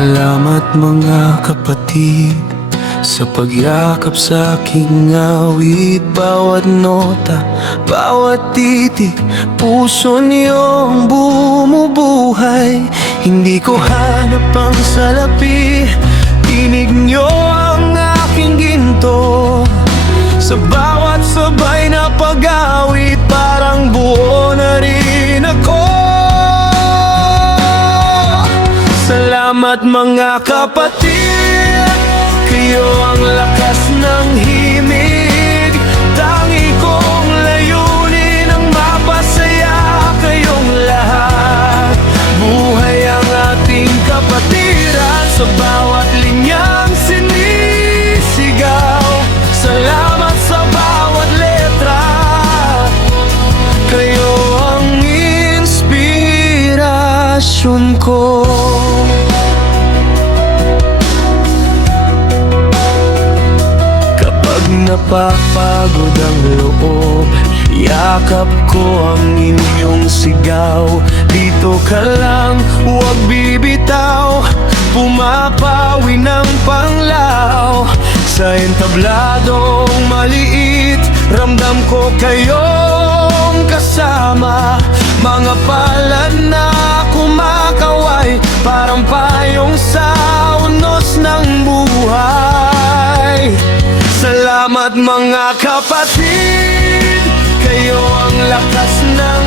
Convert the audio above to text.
Salamat mga kapatid sa pagyakap sa aking awit. Bawat nota, bawat titik, puso niyong bumubuhay. Hindi ko hanap ang salapi, tinig niyo ang aking ginto. Sa bawat sabay na pag-awit, parang buo na rin ako. Salamat mga kapatid, kayo ang lakas ng himig. Tangi kong layunin ang mapasaya kayong lahat. Buhay ang ating kapatiran sa bawat linyang sinisigaw. Salamat sa bawat letra, kayo ang inspirasyon ko. Napapagod ang loob, yakap ko ang inyong sigaw. Dito ka lang, huwag bibitaw, pumapawi ng panglaw. Sa entabladong maliit, ramdam ko kayong kasama. Mga palad na kumakaway, parang payong sa unos ng buhay. Salamat mga kapatid, kayo ang lakas ng